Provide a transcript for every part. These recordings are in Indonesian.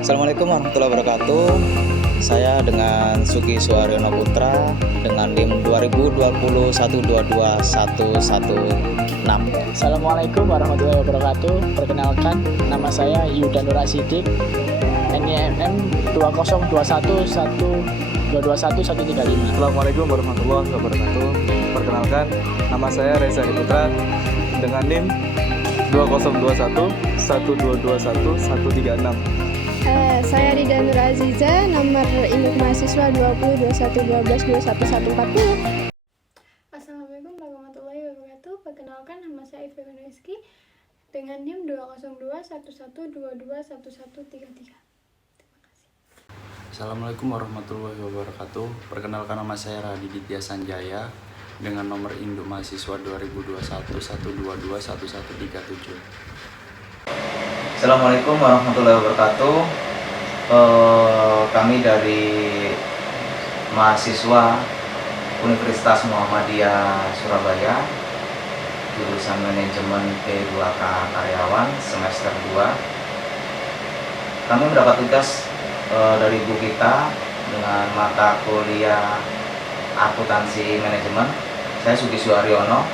Assalamualaikum warahmatullahi wabarakatuh. Saya dengan Sugi Suharyono Putra dengan NIM 2021221116. Assalamualaikum warahmatullahi wabarakatuh. Perkenalkan, nama saya Yuda Nur Asidik, NIM 20211221135. Assalamualaikum warahmatullahi wabarakatuh. Perkenalkan, nama saya Reza Putra dengan NIM 2021122136. Saya Rida Nur Aziza, nomor induk mahasiswa 2021122140. Assalamualaikum warahmatullahi wabarakatuh. Perkenalkan, nama saya Ivan Rizky dengan NIM 20211221133. Assalamualaikum warahmatullahi wabarakatuh. Perkenalkan, nama saya Raditya Sanjaya dengan nomor induk mahasiswa 2021122137. Assalamualaikum warahmatullahi wabarakatuh. Kami dari mahasiswa Universitas Muhammadiyah Surabaya, jurusan manajemen P2K karyawan semester 2. Kami mendapat tugas dari ibu kita dengan mata kuliah akuntansi manajemen. Saya Sugi Suharyono,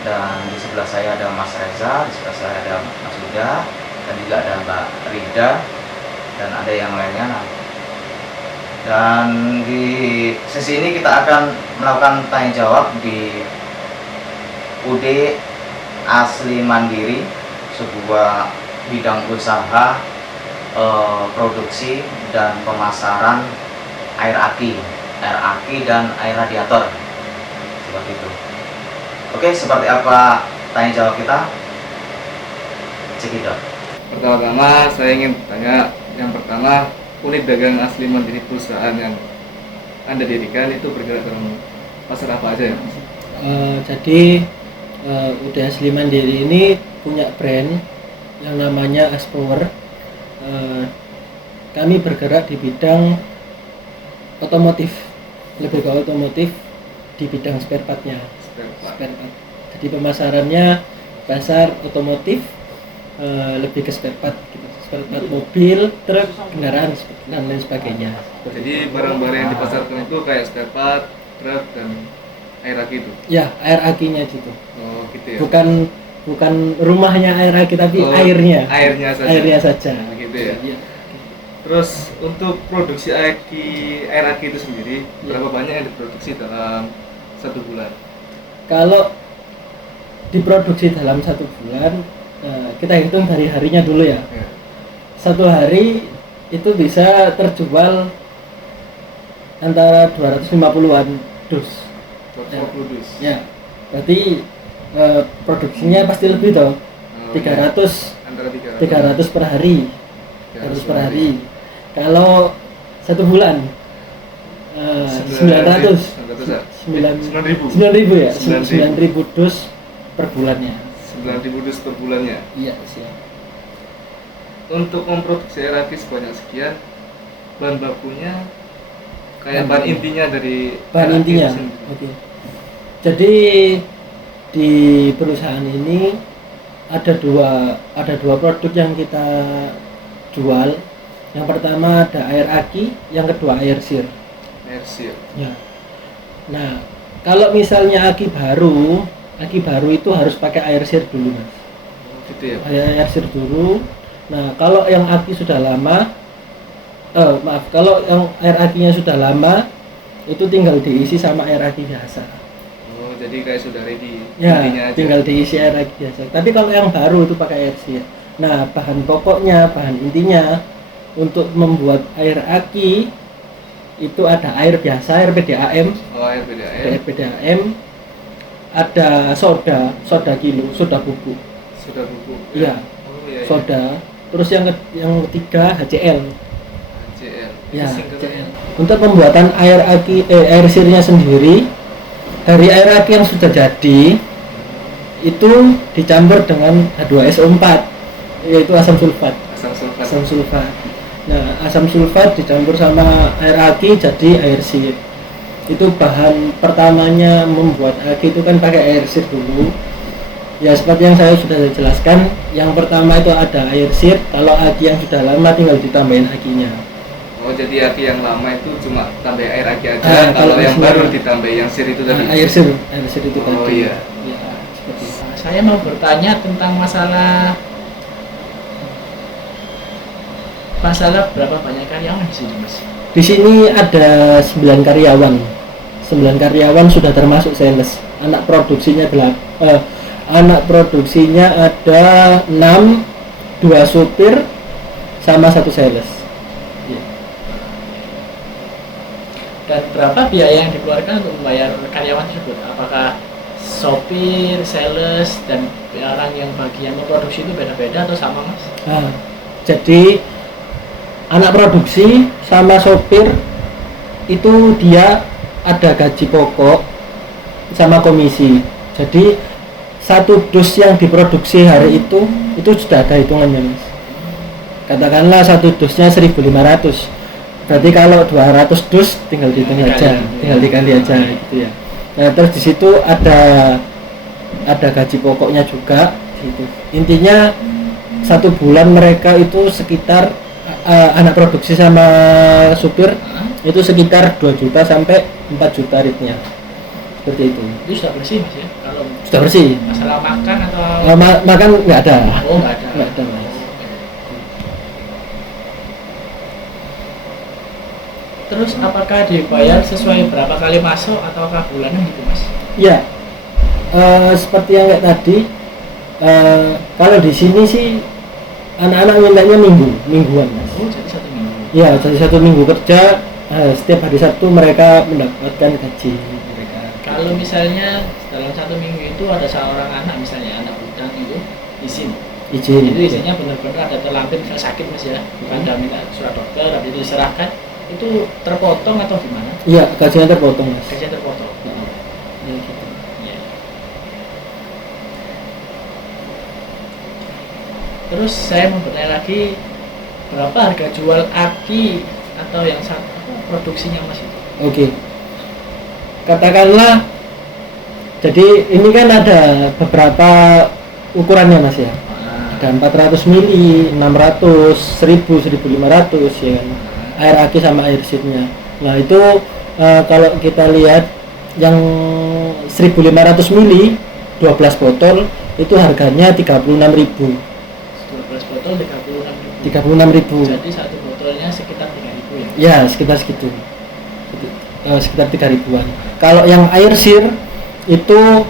dan di sebelah saya ada Mas Reza, di sebelah saya ada Mas Huda, dan juga ada Mbak Rida, dan ada yang lainnya. Dan di sesi ini kita akan melakukan tanya jawab di UD Asli Mandiri, sebuah bidang usaha produksi dan pemasaran air aki dan air radiator, seperti itu. Oke, seperti apa tanya jawab kita? Cekidot. Pertama-tama saya ingin tanya, yang pertama, unit dagang asli mandiri perusahaan yang Anda dirikan itu bergerak dalam pasar apa aja ya? Jadi UD Asli Mandiri ini punya brand yang namanya Aspower. Kami bergerak di bidang otomotif, lebih ke otomotif di bidang spare partnya. Spare part. Jadi pemasarannya pasar otomotif, lebih ke spare part gitu. Spare part mobil, truk, kendaraan dan lain sebagainya. Jadi barang-barang yang dipasarkan itu kayak spare part, truk, dan air aki itu? Ya, air akinya gitu. Oh gitu ya? Bukan rumahnya air aki, tapi airnya. Airnya saja? Airnya saja. Gitu ya? Ya. Terus untuk produksi air aki itu sendiri, berapa banyak yang diproduksi dalam 1 bulan? Kalau diproduksi dalam 1 bulan, kita hitung dari harinya dulu ya. Satu hari itu bisa terjual antara 250-an dus. 250 dus? Ya, berarti produksinya pasti lebih toh. 300 antara 300 per hari. 300 per hari. Kalau 1 bulan 900 9.000 ya, 9.000 dus per bulannya. 9.000 dus per bulannya? Iya, siap. Untuk memproduksi air aki sebanyak sekian, bahan bakunya kayak bahan intinya dari bahan intinya. Oke. Jadi di perusahaan ini ada dua produk yang kita jual. Yang pertama ada air aki, yang kedua air sir. Air sir. Ya. Nah, kalau misalnya aki baru itu harus pakai air sir dulu, Mas. Gitu ya. Air sir dulu. Nah, kalau yang aki sudah lama, kalau yang air akinya sudah lama, itu tinggal diisi sama air aki biasa. Oh, jadi kayak sudah ready. Ya, intinya aja. tinggal diisi air aki biasa. Tapi kalau yang baru itu pakai air sir. Nah, bahan pokoknya, bahan intinya untuk membuat air aki itu ada air biasa, air PDAM. Oh, air PDAM. Air PDAM. Ada soda kilo, soda bubuk. Soda bubuk. Iya. Oh, iya. Soda. Terus yang ketiga HCl. HCl. Ya, HCl. untuk pembuatan air aki air sirnya sendiri, dari air aki yang sudah jadi itu dicampur dengan H2SO4, yaitu asam sulfat. Asam sulfat. Nah, asam sulfat dicampur sama air aki jadi air sir. Itu bahan pertamanya membuat aki itu kan pakai air sir dulu. Ya seperti yang saya sudah jelaskan, yang pertama itu ada air sir. Kalau aki yang sudah lama tinggal ditambahin akinya. Oh, jadi aki yang lama itu cuma tambah air aki aja, kalau kalau yang misalnya- baru ditambah yang sir itu tadi. Air sir itu tadi. Oh iya. Ya, seperti itu. Saya mau bertanya tentang masalah berapa banyak karyawan di sini, Mas? Di sini ada 9 karyawan. 9 karyawan sudah termasuk sales. Anak produksinya ada 6, 2 supir sama 1 sales. Ya. Dan berapa biaya yang dikeluarkan untuk membayar karyawan tersebut? Apakah sopir, sales, dan orang yang bagian memproduksi itu beda-beda atau sama, Mas? Nah, jadi anak produksi sama sopir itu dia ada gaji pokok sama komisi. Jadi satu dus yang diproduksi hari itu sudah ada hitungannya, Mas. Katakanlah satu dusnya 1.500. Berarti kalau 200 dus tinggal dihitung aja, tinggal dikali aja gitu ya. Nah, terus di situ ada gaji pokoknya juga gitu. Intinya 1 bulan mereka itu sekitar anak produksi sama supir itu sekitar 2 juta sampai 4 juta ritnya. Seperti itu. Itu sudah bersih, Mas ya? Kalau Sudah bersih. masalah makan atau Makan nggak ada. oh nggak ada. Nggak ada, Mas. Terus apakah dibayar sesuai berapa kali masuk ataukah bulanan gitu, Mas? Ya, seperti yang kayak tadi. Kalau di sini sih anak-anak mintanya mingguan, Mas. Oh, jadi 1 minggu. Ya, jadi 1 minggu kerja, setiap hari Sabtu mereka mendapatkan gaji mereka. Kalau misalnya dalam 1 minggu itu ada seorang anak, misalnya anak bujang itu izin. Itu Izin. izinnya benar-benar ada terlampir misal sakit, Mas ya. Bukan ada minta surat dokter, habis itu diserahkan. Itu terpotong atau gimana? Iya, gajinya terpotong, Mas. Gajinya terpotong. Ya, gitu. Iya. Terus saya mau bertanya lagi, berapa harga jual aki atau yang satu produksinya, Mas itu? Oke. Katakanlah, jadi ini kan ada beberapa ukurannya, Mas ya. Ada 400 mili, 600, 1000, 1500 ya kan. Air aki sama air sirnya. Nah itu kalau kita lihat yang 1500 mili 12 botol itu harganya 36.000. 12 botol 36.000. 36.000. Jadi satu botolnya sekitar 3.000 ya? Ya, sekitar segitu. Sekitar 3.000-an. Kalau yang air sir itu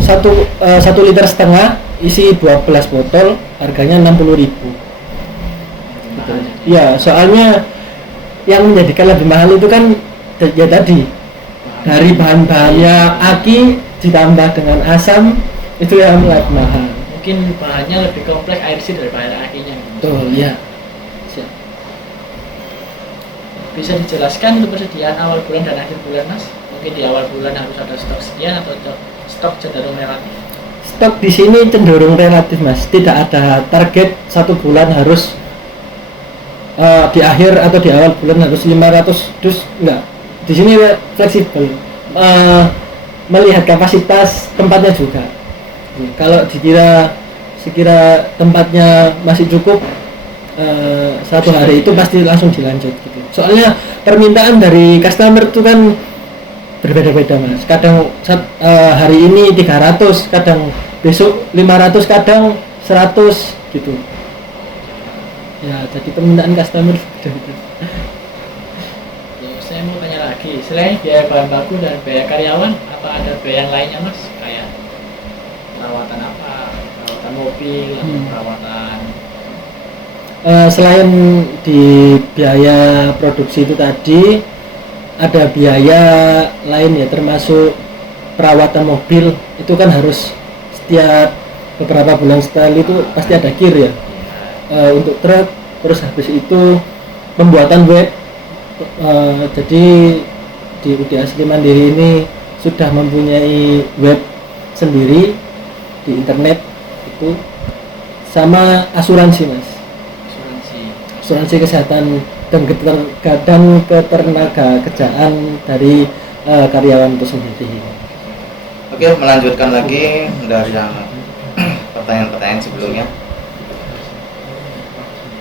1,5 liter isi 12 botol harganya 60.000. Ya, soalnya yang menjadikan lebih mahal itu kan ya tadi dari bahan-bahannya aki ditambah dengan asam itu yang lebih mahal. Mungkin bahannya lebih kompleks air sir daripada akinya. Betul, ya. Siap. Bisa dijelaskan untuk persediaan awal bulan dan akhir bulan, Mas? Mungkin di awal bulan harus ada stok sekian atau stok cenderung relatif? Stok di sini cenderung relatif, Mas. Tidak ada target 1 bulan harus di akhir atau di awal bulan harus 500 dus, enggak. Di sini fleksibel. Melihat kapasitas tempatnya juga. Kalau sekira tempatnya masih cukup, 1 hari itu pasti langsung dilanjut gitu. Soalnya permintaan dari customer itu kan berbeda-beda, Mas. Kadang hari ini 300, kadang besok 500, kadang 100 gitu. Ya, jadi permintaan customer beda-beda. Saya mau tanya lagi, selain biaya bahan baku dan biaya karyawan, apa ada biaya lainnya, Mas? Kayak perawatan perawatan mobil, atau perawatan Selain di biaya produksi itu tadi, ada biaya lain ya, termasuk perawatan mobil. Itu kan harus setiap beberapa bulan sekali itu pasti ada kir ya. Untuk truk, terus habis itu pembuatan web. Jadi di UD Asli Mandiri ini sudah mempunyai web sendiri di internet itu, sama asuransi, Mas. Asuransi kesehatan dan ketenaga kerjaan dari karyawan itu sendiri. Oke, melanjutkan lagi dari yang pertanyaan-pertanyaan sebelumnya,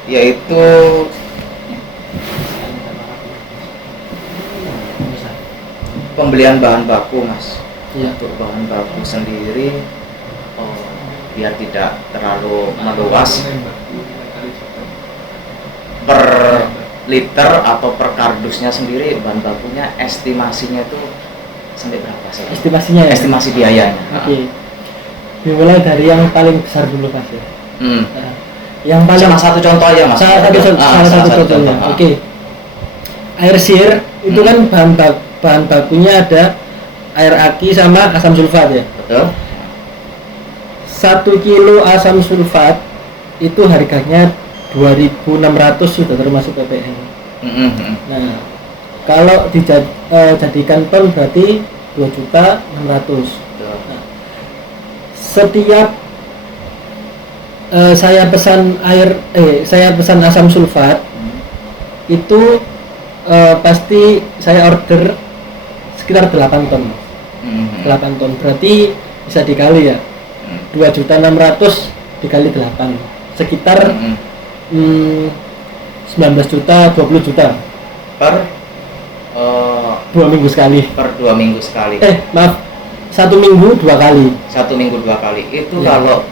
yaitu pembelian bahan baku, Mas. Iya. Untuk bahan baku sendiri, biar tidak terlalu meluas, per liter atau per kardusnya sendiri bahan bakunya estimasinya itu sampai berapa sih? Estimasinya ya. Estimasi biayanya. Oke. Dimulai dari yang paling besar dulu Mas ya. Hmm. Nah, yang paling Salah satu contoh aja, Mas. salah satu contohnya. contoh. Oke. Air sir itu kan bahan bakunya ada air aki sama asam sulfat ya. Betul. 1 kilo asam sulfat itu harganya 2.600 sudah termasuk PPN. Nah, kalau dijadikan ton berarti 2.600.000. Nah, setiap saya pesan asam sulfat itu pasti saya order sekitar 8 ton. 8 ton berarti bisa dikali ya. 2.600.000 dikali 8 sekitar 19 juta, 20 juta Per 2 minggu sekali. per 2 minggu sekali. Maaf, 1 minggu 2 kali. 1 minggu 2 kali. Itu Ya. kalau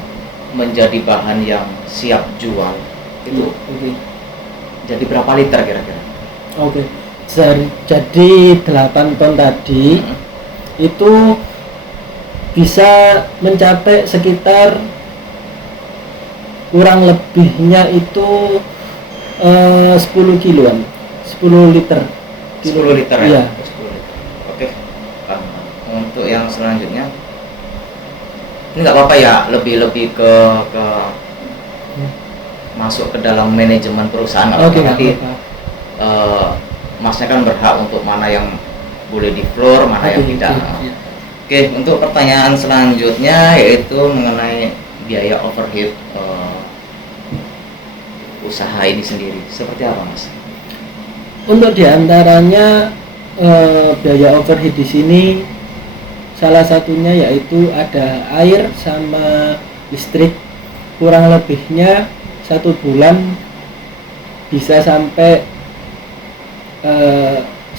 menjadi bahan yang siap jual itu Oke. jadi berapa liter kira-kira? Oke. Jadi 8 ton tadi itu bisa mencapai sekitar kurang lebihnya itu 10 kiloan, 10 liter. 10 liter ya? Iya. 10 liter. Oke. Untuk yang selanjutnya, ini nggak apa-apa ya, lebih ke masuk ke dalam manajemen perusahaan. Oke, Nanti nggak apa-apa. Masnya kan berhak untuk mana yang boleh di floor, mana yang Oke, tidak. iya. Oke, untuk pertanyaan selanjutnya yaitu mengenai biaya overhead usaha ini sendiri. Seperti apa, Mas? Untuk diantaranya biaya overhead di sini salah satunya yaitu ada air sama listrik, kurang lebihnya 1 bulan bisa sampai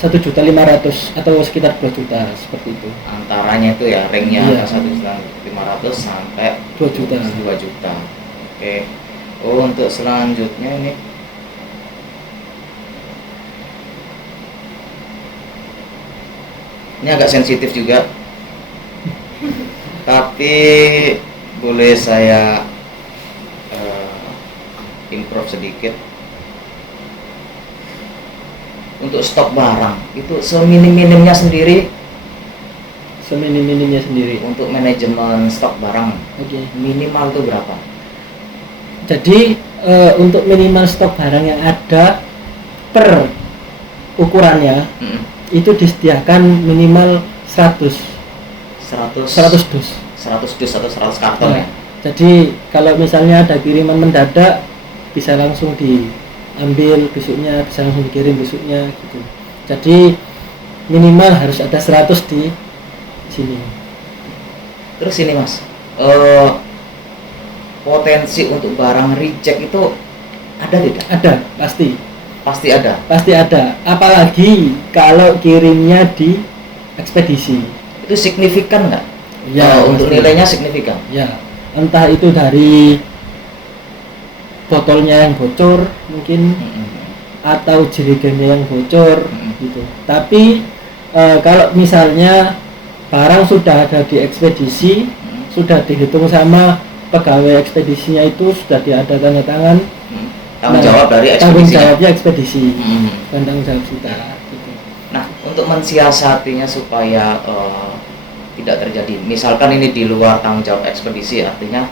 1.500.000 atau sekitar 2 juta seperti itu. Antaranya itu ya ringnya Iya. 1.500.000 sampai 2 juta. 2 juta. Oke. Untuk selanjutnya ini agak sensitif juga, tapi boleh saya improve sedikit. Untuk stok barang itu seminim-minimnya sendiri, Seminim-minimnya sendiri. untuk manajemen stok barang Oke. minimal itu berapa? Jadi untuk minimal stok barang yang ada per ukurannya itu disediakan minimal 100 dus. 100 dus atau 100 karton ya. Jadi kalau misalnya ada kiriman mendadak bisa langsung diambil besoknya, bisa langsung dikirim besoknya gitu. Jadi minimal harus ada 100 di sini. Terus ini, Mas, potensi untuk barang reject itu ada tidak? Ada, pasti Pasti ada. Apalagi kalau kirimnya di ekspedisi. Itu signifikan nggak? Ya, untuk pasti. nilainya signifikan. Ya, entah itu dari botolnya yang bocor mungkin atau jerigennya yang bocor gitu. Tapi kalau misalnya barang sudah ada di ekspedisi, sudah dihitung sama pegawai ekspedisinya, itu sudah ada tanda tangan Tanggung jawab dari tanggung ekspedisinya. jawabnya ekspedisi dan tanggung jawab kita gitu. Nah, untuk mensiasatinya supaya tidak terjadi, misalkan ini di luar tanggung jawab ekspedisi, artinya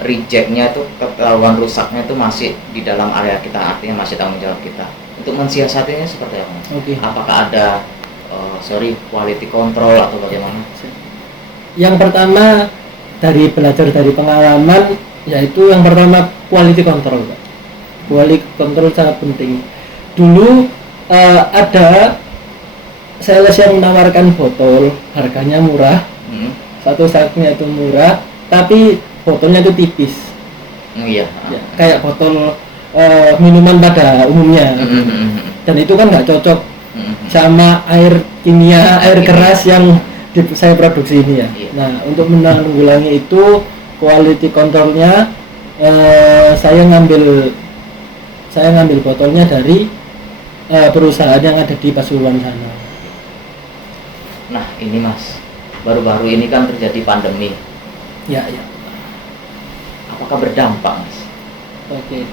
rejectnya itu, ketahuan rusaknya itu masih di dalam area kita, artinya masih tanggung jawab kita. Untuk mensiasatinya seperti apa, Mas? Oke. Apakah ada quality control atau bagaimana? Yang pertama belajar dari pengalaman, yaitu yang pertama quality control, Pak. Quality control sangat penting. Dulu ada sales yang menawarkan botol harganya murah, Hmm. satu saknya itu murah, tapi botolnya itu tipis, Oh iya. ya, kayak botol minuman pada umumnya. Dan itu kan nggak cocok sama air kimia, air keras yang saya produksi ini ya. Iya. Nah, untuk menanggulangi itu quality controlnya, saya ngambil botolnya dari perusahaan yang ada di Pasuruan sana. Nah ini Mas, baru-baru ini kan terjadi pandemi. Ya, ya. Apakah berdampak Mas? Oke.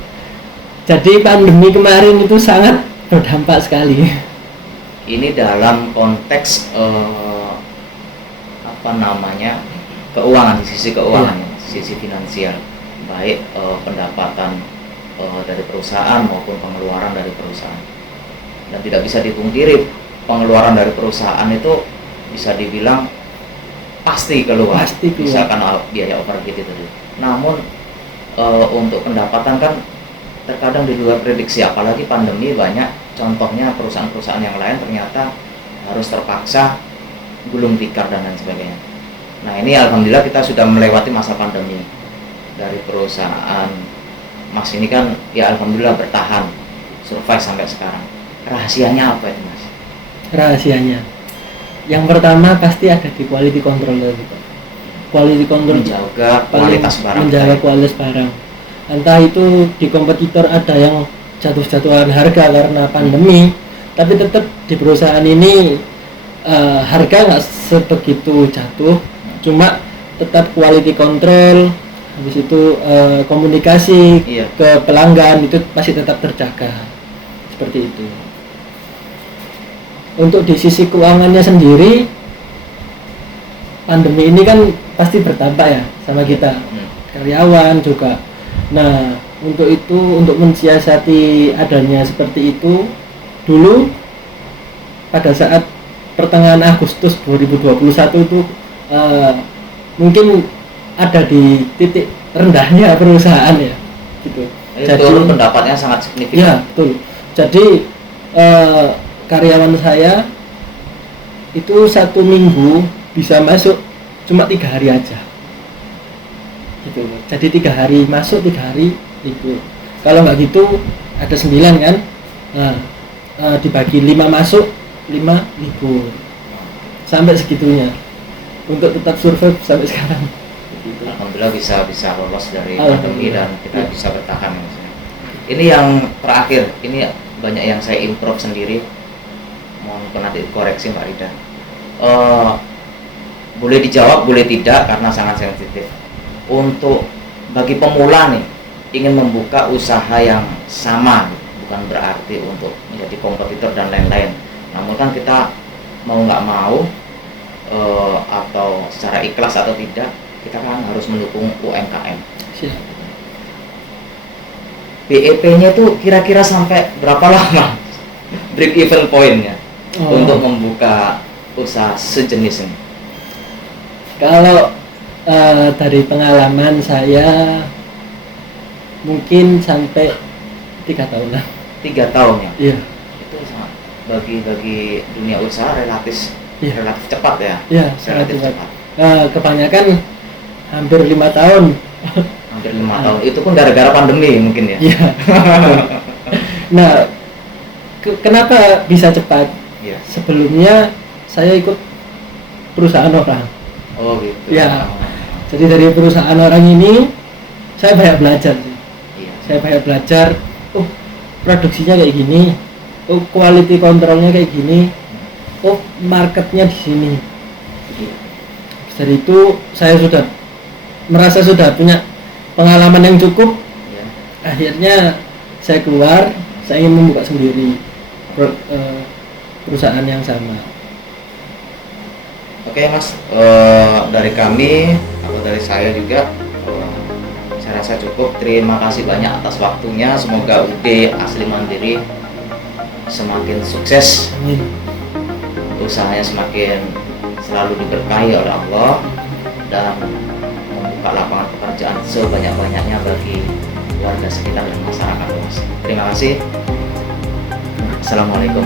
Jadi pandemi kemarin itu sangat berdampak sekali. Ini dalam konteks apa namanya, keuangan, di sisi keuangannya, sisi finansial, baik pendapatan dari perusahaan maupun pengeluaran dari perusahaan. Dan tidak bisa dipungkiri pengeluaran dari perusahaan itu bisa dibilang pasti keluar, Pasti keluar. misalkan biaya overheat itu. Namun untuk pendapatan kan terkadang di luar prediksi, apalagi pandemi banyak contohnya perusahaan-perusahaan yang lain ternyata harus terpaksa gulung tikar dan lain sebagainya. Nah ini alhamdulillah kita sudah melewati masa pandemi. Dari perusahaan Mas ini kan ya alhamdulillah bertahan, survive sampai sekarang. Rahasianya apa itu Mas? Rahasianya, yang pertama pasti ada di quality control gitu. Quality control Menjaga paling kualitas barang. menjaga kualitas barang. Entah itu di kompetitor ada yang jatuh-jatuhan harga karena pandemi, tapi tetap di perusahaan ini harga nggak sebegitu jatuh, cuma tetap quality control, habis itu komunikasi Iya. ke pelanggan itu masih tetap terjaga, seperti itu. Untuk di sisi keuangannya sendiri, pandemi ini kan pasti berdampak ya sama kita, karyawan juga. Nah, untuk itu, untuk mensiasati adanya seperti itu, dulu pada saat pertengahan Agustus 2021 itu mungkin ada di titik rendahnya perusahaan ya, gitu. Itu pendapatnya sangat signifikan. Ya, betul. Jadi karyawan saya itu 1 minggu bisa masuk cuma 3 hari aja. Gitu. Jadi 3 hari masuk, 3 hari libur. Kalau nggak gitu ada 9 kan, nah, dibagi 5 masuk, 5 libur, sampai segitunya untuk tetap survive sampai sekarang. Gitu. Alhamdulillah bisa lolos dari Alhamdulillah. pandemi dan kita bisa bertahan ya, Mas. Ini yang terakhir, ini banyak yang saya improve sendiri, mohon nanti koreksi Mbak Rida. Boleh dijawab, boleh tidak karena sangat sensitif. Untuk bagi pemula nih, ingin membuka usaha yang sama, bukan berarti untuk menjadi kompetitor dan lain-lain. Namun kan kita mau nggak mau atau secara ikhlas atau tidak, kita kan harus mendukung UMKM. Siap. BEP-nya tuh kira-kira sampai berapa lama break even point-nya untuk membuka usaha sejenis ini? Kalau dari pengalaman saya mungkin sampai 3 tahun lah. 3 tahun ya? Iya. Itu sangat bagi dunia usaha relatif Iya. relatif cepat ya? Iya, sangat Relatif cepat. cepat. Kebanyakan hampir 5 tahun. Hampir 5 tahun. Itu pun gara-gara pandemi mungkin ya? Iya. Nah, kenapa bisa cepat? Iya. Sebelumnya saya ikut perusahaan orang. Oh gitu. Ya. Jadi dari perusahaan orang ini saya banyak belajar sih. Iya. Saya banyak belajar, oh produksinya kayak gini, oh quality controlnya kayak gini, oh marketnya di sini. Iya. Dari itu saya sudah merasa sudah punya pengalaman yang cukup. Iya. Akhirnya saya keluar, saya ingin membuka sendiri perusahaan yang sama. Oke Mas, dari kami atau dari saya juga saya rasa cukup. Terima kasih banyak atas waktunya. Semoga UD Asli Mandiri semakin sukses, Amin. usahanya semakin selalu diberkahi oleh Allah dan membuka lapangan pekerjaan sebanyak-banyaknya bagi warga sekitar dan masyarakat luas. Terima kasih. Assalamualaikum.